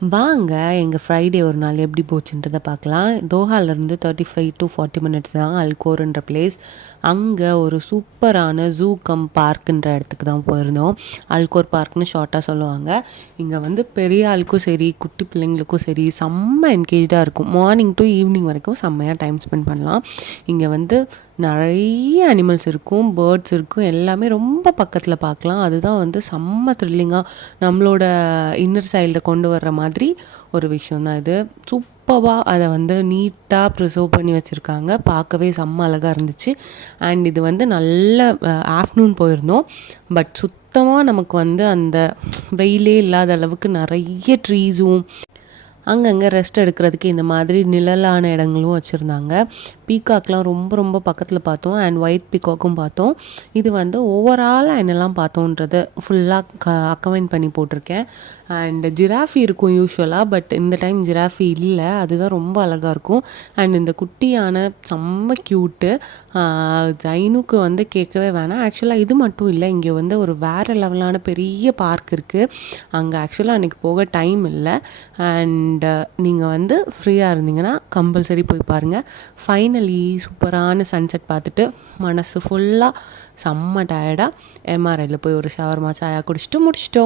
வாங்க எங்கள் ஃப்ரைடே ஒரு நாள் எப்படி போச்சுன்றதை பார்க்கலாம். தோஹாலேருந்து 35 to 40 மினிட்ஸ் தான் அல்கோர்ன்ற பிளேஸ். அங்கே ஒரு சூப்பரான ஜூ கம் பார்க்குன்ற இடத்துக்கு தான் போயிருந்தோம். அல்கோர் பார்க்னு ஷார்ட்டாக சொல்லுவாங்க. இங்கே வந்து பெரிய ஆளுக்கும் சரி குட்டி பிள்ளைங்களுக்கும் சரி செம்ம என்கேஜாக இருக்கும். மார்னிங் டு ஈவினிங் வரைக்கும் செம்மையாக டைம் ஸ்பெண்ட் பண்ணலாம். இங்கே வந்து நிறைய அனிமல்ஸ் இருக்கும், பேர்ட்ஸ் இருக்கும், எல்லாமே ரொம்ப பக்கத்தில் பார்க்கலாம். அதுதான் வந்து செம்ம த்ரில்லிங்காக நம்மளோட இன்னர் சைல்டை கொண்டு வர்ற மாதிரி ஒரு விஷயந்தான் இது. சூப்பராக அதை வந்து நீட்டாக ப்ரிசர்வ் பண்ணி வச்சுருக்காங்க. பார்க்கவே செம்ம அழகாக இருந்துச்சு. அண்ட் இது வந்து நல்ல ஆஃப்டர்நூன் போயிருந்தோம். பட் சுத்தமாக நமக்கு வந்து அந்த வெயிலே இல்லாத அளவுக்கு நிறைய ட்ரீஸும் அங்கங்கே ரெஸ்ட் எடுக்கிறதுக்கு இந்த மாதிரி நிழலான இடங்களும் வச்சுருந்தாங்க. பீகாக்லாம் ரொம்ப ரொம்ப பக்கத்தில் பார்த்தோம். அண்ட் ஒயிட் பீகாக்கும் பார்த்தோம். இது வந்து ஓவராலாக என்னெல்லாம் பார்த்தோன்றதை ஃபுல்லாக அக்கமெண்ட் பண்ணி போட்டிருக்கேன். அண்ட் ஜிராஃபி இருக்கும் யூஸ்வலாக, பட் இந்த டைம் ஜிராஃபி இல்லை. அதுதான் ரொம்ப அழகாக இருக்கும். அண்ட் இந்த குட்டியான செம்ம க்யூட்டு. ஜைனுக்கு வந்து கேட்கவே வேணாம். ஆக்சுவலாக இது மட்டும் இல்லை, இங்கே வந்து ஒரு வேறு லெவலான பெரிய பார்க் இருக்குது. அங்கே ஆக்சுவலாக அன்றைக்கி போக டைம் இல்லை. அண்ட் நீங்கள் வந்து ஃப்ரீயாக இருந்தீங்கன்னா கம்பல்சரி போய் பாருங்கள். ஃபைனலி சூப்பரான சன்செட் பார்த்துட்டு மனசு ஃபுல்லாக செம்ம டயர்டாக எம்ஆர்ஐயில் போய் ஒரு ஷவர்மா சாயா குடிச்சிட்டு முடிச்சிட்டோம்.